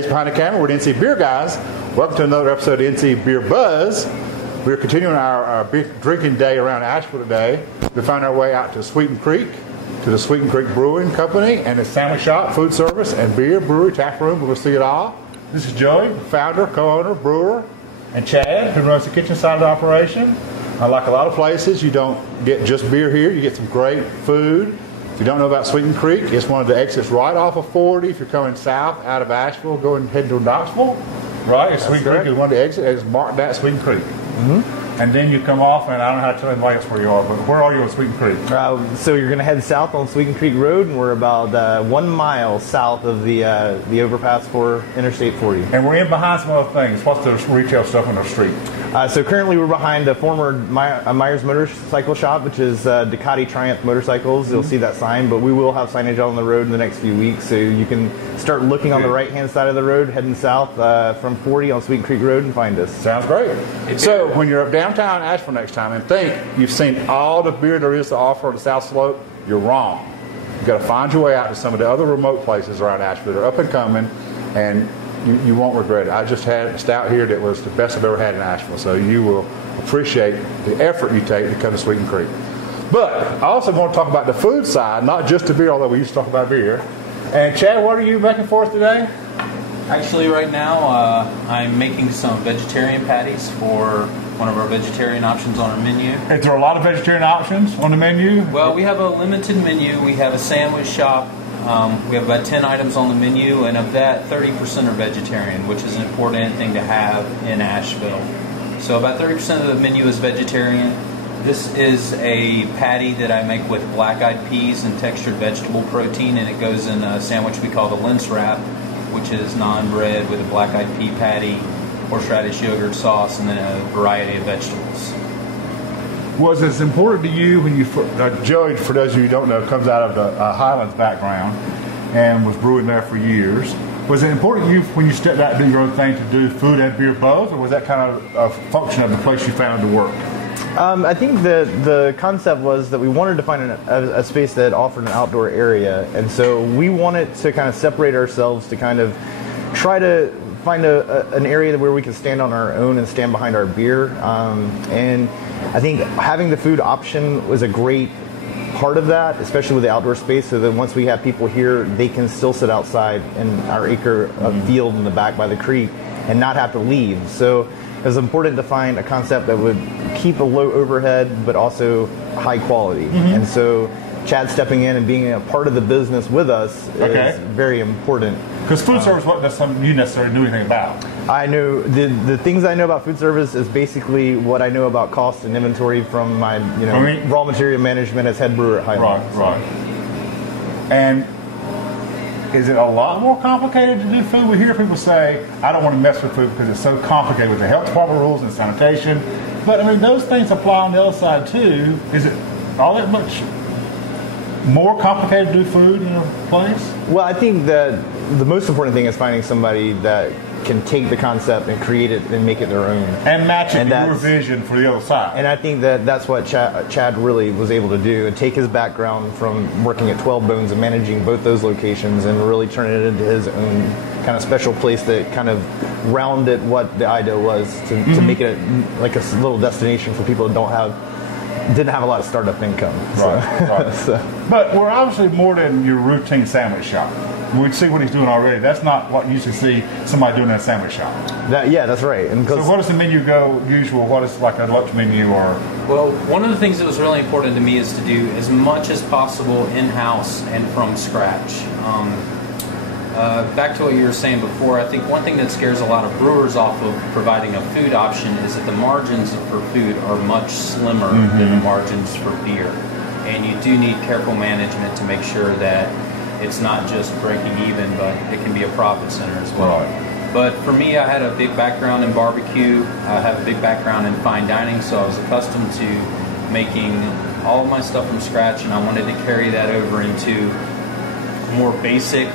Days behind the camera. We're the NC Beer guys. Welcome to another episode of NC Beer Buzz. We're continuing our big drinking day around Asheville today. We found our way out to Sweeten Creek, to the Sweeten Creek Brewing Company, and the sandwich shop, food service, and beer, brewery, tap room. We'll see it all. This is Joey, founder, co-owner, brewer, and Chad, who runs the kitchen side of the operation. Like a lot of places, you don't get just beer here. You get some great food. If you don't know about Sweeten Creek, it's one of the exits right off of 40. If you're coming south out of Asheville, heading to Knoxville, right? Sweeten Creek is one of the exits. It's marked at Sweeten Creek. And then you come off, and I don't know how to tell anybody else where you are, but where are you on Sweeten Creek? So you're going to head south on Sweeten Creek Road, and we're about 1 mile south of the overpass for Interstate 40. And we're in behind some other things. What's the retail stuff on the street? So currently we're behind the former Myers Motorcycle Shop, which is Ducati Triumph motorcycles. You'll see that sign, but we will have signage out on the road in the next few weeks, so you can start looking on the right-hand side of the road, heading south from 40 on Sweeten Creek Road, and find us. Sounds great. So when you're up downtown Asheville next time and think you've seen all the beer there is to offer on the South Slope, you're wrong. You've got to find your way out to some of the other remote places around Asheville that are up and coming, and you won't regret it. I just had a stout here that was the best I've ever had in Asheville, so you will appreciate the effort you take to come to Sweeten Creek. But I also want to talk about the food side, not just the beer, although we used to talk about beer. And Chad, what are you making for us today? Actually, right now, I'm making some vegetarian patties for one of our vegetarian options on our menu. Is there a lot of vegetarian options on the menu? Well, we have a limited menu. We have a sandwich shop. We have about 10 items on the menu, and of that, 30% are vegetarian, which is an important thing to have in Asheville. So about 30% of the menu is vegetarian. This is a patty that I make with black-eyed peas and textured vegetable protein, and it goes in a sandwich we call the Lince wrap, which is naan bread with a black-eyed pea patty, horseradish yogurt sauce, and then a variety of vegetables. Was it important to you when you, Joey, for those of you who don't know, comes out of the Highlands background and was brewing there for years. Was it important to you when you stepped out and did your own thing to do food and beer both, or was that kind of a function of the place you found to work? I think the concept was that we wanted to find a space that offered an outdoor area, and so we wanted to kind of separate ourselves to kind of try to find an area where we can stand on our own and stand behind our beer. And I think having the food option was a great part of that, especially with the outdoor space, so that once we have people here, they can still sit outside in our acre of field in the back by the creek and not have to leave. So it was important to find a concept that would keep a low overhead but also high quality. And so Chad stepping in and being a part of the business with us is very important. Because food service wasn't something you necessarily knew anything about. I know the things I know about food service is basically what I know about cost and inventory from my raw material management as head brewer at Highland. Right. And is it a lot more complicated to do food? We hear people say, I don't want to mess with food because it's so complicated with the health department rules and sanitation. But I mean, those things apply on the other side too. Is it all that much more complicated to do food in a place? Well, I think that the most important thing is finding somebody that can take the concept and create it and make it their own. And match it to your vision for the other side. And I think that that's what Chad really was able to do, and take his background from working at 12 Bones and managing both those locations and really turn it into his own kind of special place that kind of rounded what the idea was to make it like a little destination for people that didn't have a lot of startup income. Right. But we're obviously more than your routine sandwich shop. We see what he's doing already. That's not what you used to see somebody doing in a sandwich shop. That's right. And so what does the menu go usual? What is like a lunch menu or? Well, one of the things that was really important to me is to do as much as possible in-house and from scratch. Back to what you were saying before, I think one thing that scares a lot of brewers off of providing a food option is that the margins for food are much slimmer than the margins for beer. And you do need careful management to make sure that it's not just breaking even, but it can be a profit center as well. Right. But for me, I had a big background in barbecue. I have a big background in fine dining, so I was accustomed to making all of my stuff from scratch, and I wanted to carry that over into a more basic,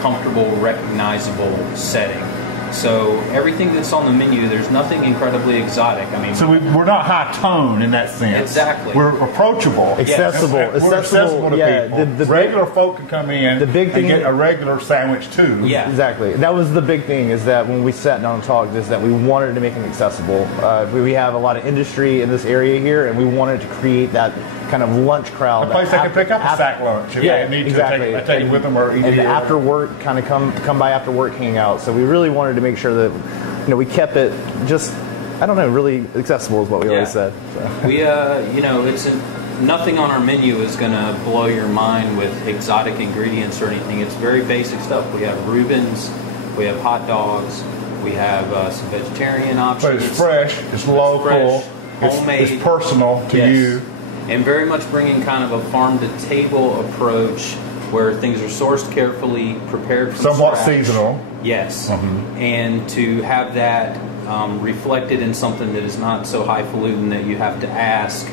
comfortable, recognizable setting. So everything that's on the menu, there's nothing incredibly exotic. I mean, So we're not high tone in that sense. Exactly. We're approachable. Accessible. We're accessible to yeah, people. Regular folk can come in the big thing, and get a regular sandwich too. Yeah. Exactly. That was the big thing, is that when we sat down and talked, is that we wanted to make them accessible. We have a lot of industry in this area here, and we wanted to create that kind of lunch crowd. A place they can pick up a sack lunch if they need exactly. to take it with them or eat and it. after work, kind of come by after work, hang out. So we really wanted to make sure that, you know, we kept it just, I don't know, really accessible is what we always said. So. We, you know, nothing on our menu is going to blow your mind with exotic ingredients or anything. It's very basic stuff. We have Reubens, we have hot dogs, we have some vegetarian options. But it's fresh, it's local, homemade, it's personal to you. And very much bringing kind of a farm-to-table approach where things are sourced carefully, prepared from somewhat scratch. Seasonal. Yes. Mm-hmm. And to have that reflected in something that is not so highfalutin that you have to ask,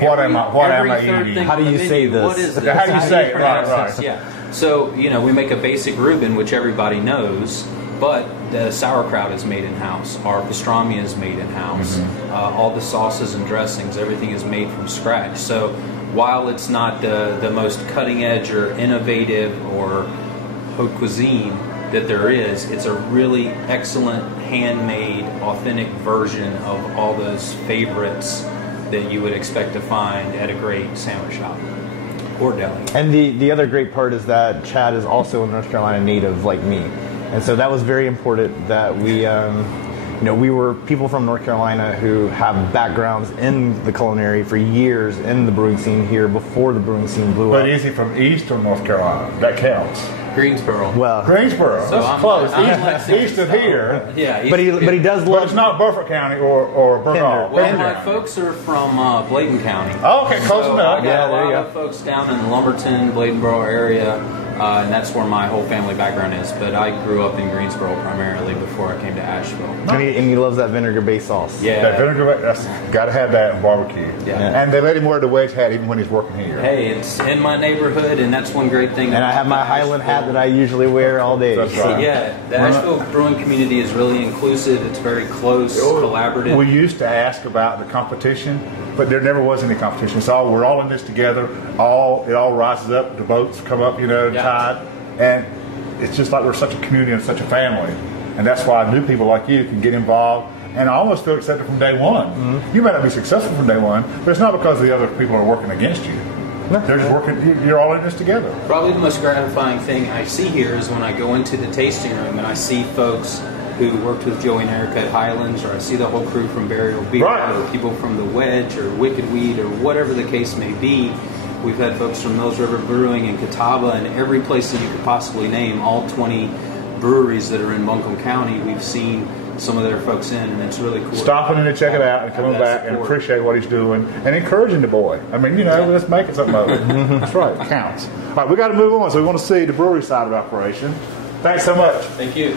What am I eating? How do you say this? What is this? How do you say it? pronounce Right. this? Yeah. So, you know, we make a basic Reuben, which everybody knows, but the sauerkraut is made in-house. Our pastrami is made in-house. Mm-hmm. All the sauces and dressings, everything is made from scratch. So while it's not the most cutting edge or innovative or haute cuisine that there is, it's a really excellent, handmade, authentic version of all those favorites that you would expect to find at a great sandwich shop or deli. And the other great part is that Chad is also a North Carolina native like me. And so that was very important that we, you know, we were people from North Carolina who have backgrounds in the culinary for years in the brewing scene here before the brewing scene blew up. But is he from Eastern North Carolina? That counts. Greensboro. Well, Greensboro. So That's I'm close. Lexington, East of here. Yeah. but he does But love. it's not Beaufort County or Burgaw. Well, Pender my County. folks are from Bladen County. Oh, okay, close So enough. I got Yeah, a there you lot go. of folks down in the Lumberton, Bladenboro area, and that's where my whole family background is. But I grew up in Greensboro primarily before I came to Asheville. And he loves that vinegar-based sauce. Yeah. That vinegar, that's got to have that in barbecue. Yeah. And they let him wear the wedge hat even when he's working here. Hey, it's in my neighborhood, and that's one great thing. And I have my Highland hat that I usually wear all day. That's right. Yeah, the Asheville brewing community is really inclusive. It's very close, collaborative. We used to ask about the competition, but there never was any competition. So we're all in this together. It all rises up. The boats come up, the tide, and it's just like we're such a community and such a family. And that's why new people like you can get involved. And I almost feel accepted from day one. Mm-hmm. You may not be successful from day one, but it's not because the other people are working against you. They're just working. You're all in this together. Probably the most gratifying thing I see here is when I go into the tasting room and I see folks who worked with Joey and Erica at Highlands, or I see the whole crew from Burial Beer, Right. or people from The Wedge, or Wicked Weed, or whatever the case may be. We've had folks from Mills River Brewing and Catawba and every place that you could possibly name, all 20 breweries that are in Buncombe County. We've seen some of their folks in, and it's really cool. Stopping in to check it out and coming back and appreciate what he's doing and encouraging the boy. I mean, let's make it something of it. That's right. It counts. All right, we got to move on. So we want to see the brewery side of operation. Thanks so much. Thank you.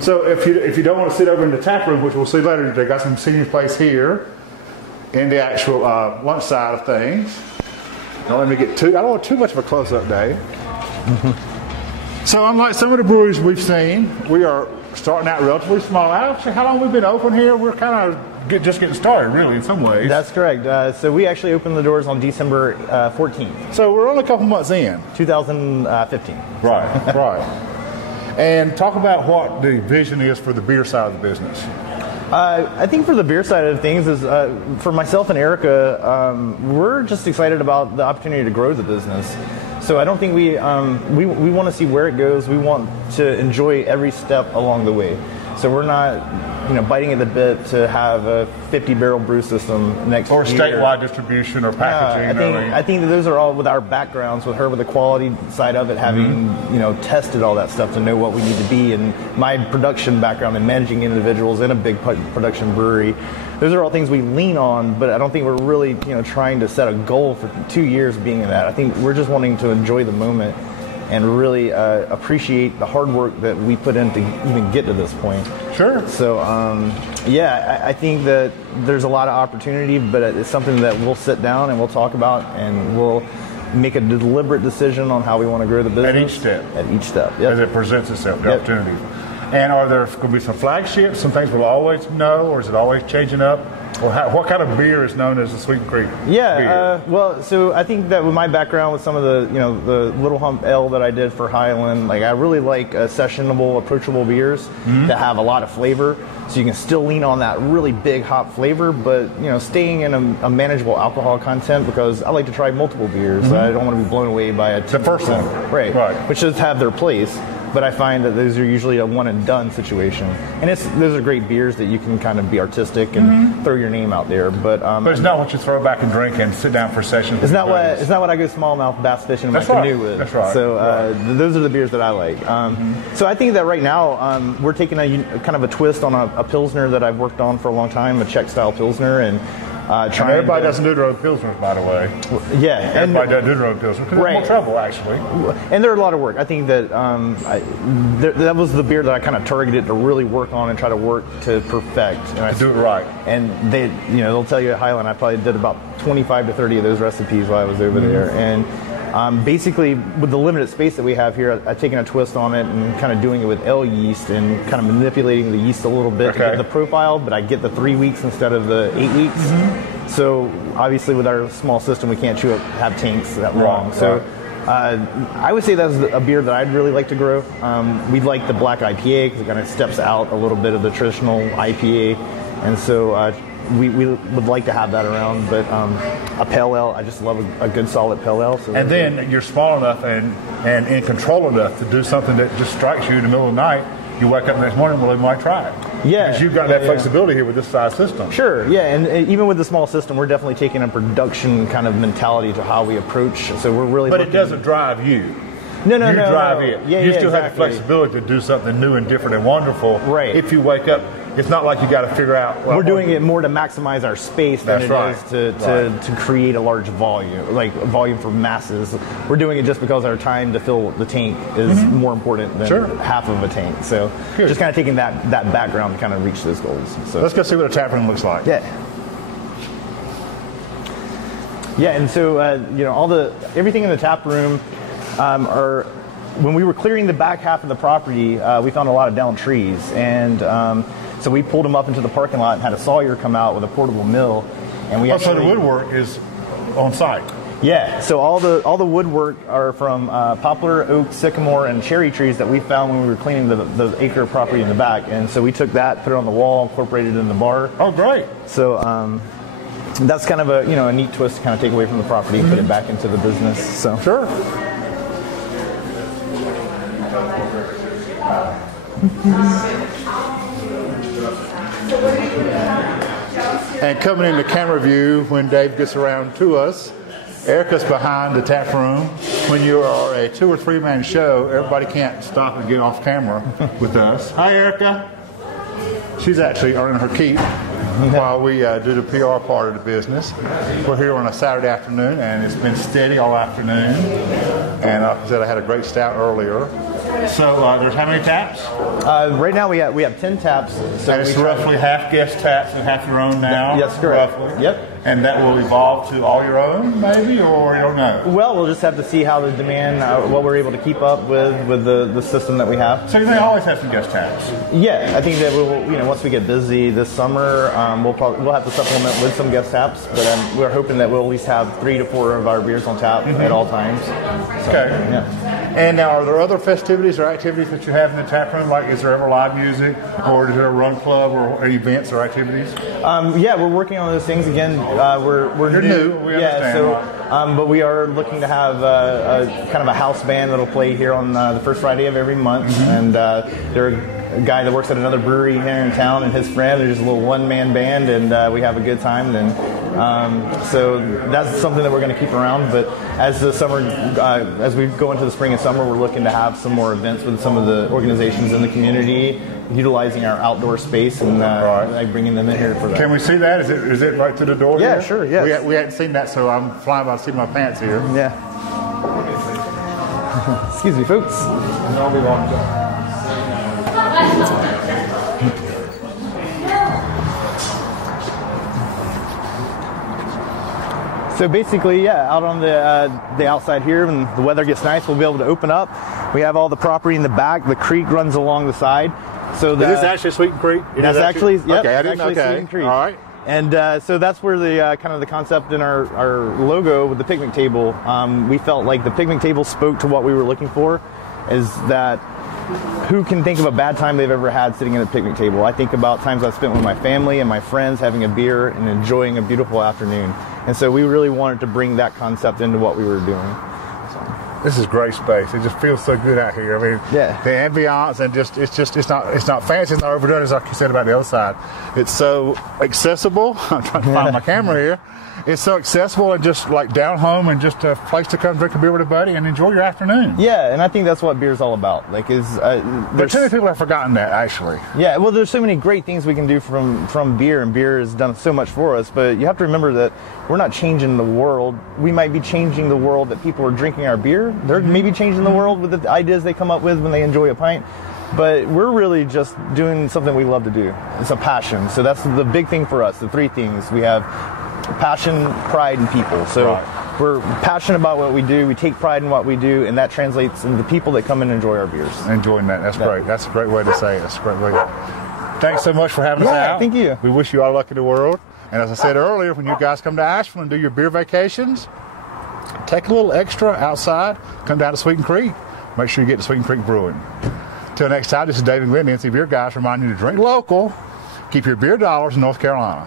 So if you don't want to sit over in the tap room, which we'll see later, they got some senior place here in the actual lunch side of things. Don't let me I don't want too much of a close-up day. So unlike some of the breweries we've seen, we are starting out relatively small. Actually, how long have we been open here? We're kind of just getting started, really, in some ways. That's correct. So we actually opened the doors on December 14th. So we're only a couple months in. 2015. Right, right. And talk about what the vision is for the beer side of the business. I think for the beer side of things is for myself and Erica, we're just excited about the opportunity to grow the business. So I don't think we want to see where it goes. We want to enjoy every step along the way. So we're not biting at the bit to have a 50-barrel brew system next Or year. statewide distribution or packaging. I think that those are all with our backgrounds, with her with the quality side of it, having tested all that stuff to know what we need to be, and my production background and managing individuals in a big production brewery. Those are all things we lean on, but I don't think we're really trying to set a goal for 2 years being in that. I think we're just wanting to enjoy the moment and really appreciate the hard work that we put in to even get to this point. Sure. So, I think that there's a lot of opportunity, but it's something that we'll sit down and we'll talk about, and we'll make a deliberate decision on how we want to grow the business. At each step. At each step, yep. As it presents itself, the opportunity. And are there going to be some flagships, some things we'll always know, or is it always changing up? Or what kind of beer is known as the Sweeten Creek beer? Well, so I think that with my background with some of the, the Little Hump Ale that I did for Highland, like I really like sessionable, approachable beers that have a lot of flavor. So you can still lean on that really big hop flavor, but staying in a manageable alcohol content, because I like to try multiple beers. I don't want to be blown away by the first one, right? Which does have their place. But I find that those are usually a one and done situation, and those are great beers that you can kind of be artistic and throw your name out there. But it's not what you throw back and drink and sit down for sessions. It's not what I go smallmouth bass fishing in my canoe with. That's right. So those are the beers that I like. So I think that right now we're taking a kind of a twist on a pilsner that I've worked on for a long time, a Czech style pilsner, and everybody doesn't do their own pilsners, by the way. Yeah, everybody doesn't do their own pilsners because it's more trouble, actually. And they're a lot of work. I think that that was the beer that I kind of targeted to really work on and try to work to perfect. And do it right. And they'll tell you at Highland, I probably did about 25 to 30 of those recipes while I was over there. And basically, with the limited space that we have here, I've taken a twist on it and kind of doing it with ale yeast and kind of manipulating the yeast a little bit to get the profile, but I get the 3 weeks instead of the 8 weeks. So obviously with our small system, we can't have tanks that long. So I would say that's a beer that I'd really like to grow. We'd like the black IPA because it kind of steps out a little bit of the traditional IPA. And so we would like to have that around, but a pale ale, I just love a good solid pale ale. So and then you're small enough and in control enough to do something that just strikes you in the middle of the night. You wake up the next morning, well, you might try it. Yeah. Because you've got that flexibility here with this size system. Sure, yeah, and even with the small system, we're definitely taking a production kind of mentality to how we approach. So we're really But it doesn't drive you. No. You drive it. Yeah, you still have the flexibility to do something new and different and wonderful. Right. If you wake up, it's not like you got to figure out. We're doing it more to maximize our space than it is to create a large volume, like a volume for masses. We're doing it just because our time to fill the tank is more important than half of a tank. So just kind of taking that background to kind of reach those goals. So let's go see what a tap room looks like. Yeah. Yeah, and so everything in the tap room when we were clearing the back half of the property, we found a lot of downed trees, and so we pulled them up into the parking lot and had a sawyer come out with a portable mill, and we so the woodwork is on site. Yeah, so all the woodwork are from poplar, oak, sycamore, and cherry trees that we found when we were cleaning the acre of property in the back, and so we took that, put it on the wall, incorporated it in the bar. Oh, great! So that's kind of a neat twist to kind of take away from the property and put it back into the business. So sure. And coming into camera view when Dave gets around to us, Erica's behind the tap room. When you are a 2 or 3 man show, everybody can't stop and get off camera with us. Hi, Erica. She's actually earning her keep while we do the PR part of the business. We're here on a Saturday afternoon, and it's been steady all afternoon. And like I said, I had a great stout earlier. So there's how many taps? Right now we have 10 taps. So and it's roughly half guest taps and half your own now? Yes, correct. Roughly. Yep. And that will evolve to all your own, maybe, or you don't know? Well, we'll just have to see how the demand, what we're able to keep up with the system that we have. So you may always have some guest taps? Yeah, I think that we'll, once we get busy this summer, we'll have to supplement with some guest taps, but we're hoping that we'll at least have 3 to 4 of our beers on tap at all times. So, okay. Yeah. And now, are there other festivities or activities that you have in the tap room? Like, is there ever live music, or is there a run club, or events or activities? Yeah, we're working on those things again. We're new. We understand. So, but we are looking to have a kind of a house band that'll play here on the first Friday of every month, and they're a guy that works at another brewery here in town and his friend. They're just a little one-man band, and we have a good time. And so that's something that we're going to keep around. But as the summer, as we go into the spring and summer, we're looking to have some more events with some of the organizations in the community, utilizing our outdoor space and bringing them in here for that. Can we see that? Is it right to the door? Yeah, here? sure. Yes. We hadn't seen that, so I'm flying by to see my pants here. Yeah. Excuse me, folks. I'll be locked up. So basically, out on the outside here, when the weather gets nice, we'll be able to open up. We have all the property in the back. The creek runs along the side. So Is this actually Sweeten Creek? That's actually, yep, okay. I didn't. actually Okay, Sweeten Creek. all right. And so that's where the kind of the concept in our logo with the picnic table, we felt like the picnic table spoke to what we were looking for, is that who can think of a bad time they've ever had sitting at a picnic table? I think about times I've spent with my family and my friends having a beer and enjoying a beautiful afternoon. And so we really wanted to bring that concept into what we were doing. This is great space. It just feels so good out here. I mean, yeah. The ambiance and it's not fancy, it's not overdone, as like you said about the other side. It's so accessible. I'm trying to find my camera here. It's so accessible and just like down home and just a place to come drink a beer with a buddy and enjoy your afternoon. Yeah, and I think that's what beer's all about. Like, but too many people have forgotten that, actually. Yeah, well, there's so many great things we can do from beer, and beer has done so much for us. But you have to remember that we're not changing the world. We might be changing the world that people are drinking our beer. They're maybe changing the world with the ideas they come up with when they enjoy a pint. But we're really just doing something we love to do. It's a passion. So that's the big thing for us. The three things we have: passion, pride, and people. So we're passionate about what we do. We take pride in what we do, and that translates into the people that come and enjoy our beers. Enjoying that. That's great. That's a great way to say it. That's a great way. Thanks so much for having us out. Thank you. We wish you all luck in the world. And as I said earlier, when you guys come to Asheville and do your beer vacations, take a little extra outside. Come down to Sweeten Creek. Make sure you get to Sweeten Creek Brewing. Till next time, this is David Glenn, NC Beer Guys, reminding you to drink local, keep your beer dollars in North Carolina.